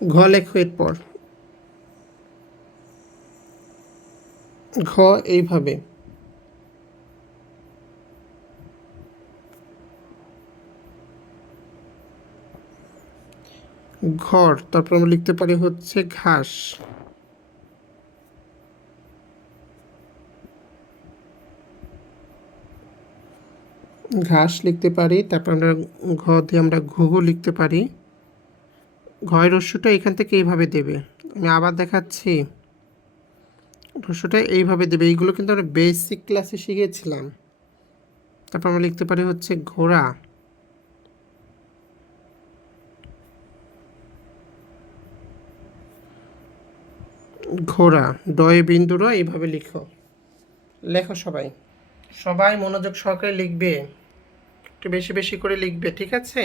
ঘ লেখো এরপর। ঘ এইভাবে। ঘর, তারপর আমরা লিখতে পারি হচ্ছে ঘাস। ঘাস লিখতে পারি। তারপর আমরা ঘ দিয়ে আমরা ঘুঘু লিখতে পারি। ঘয়ের রস্যটা এখান থেকে এইভাবে দেবে। আমি আবার দেখাচ্ছি, রস্যটা এইভাবে দেবে। এইগুলো কিন্তু আমরা বেসিক ক্লাসে শিখেছিলাম। তারপর আমরা লিখতে পারি হচ্ছে ঘোড়া। ঘোড়া, ডয়ে বিন্দুরা এইভাবে লিখো। লেখো সবাই, সবাই মনোযোগ সহকারে লিখবে, একটু বেশি বেশি করে লিখবে, ঠিক আছে?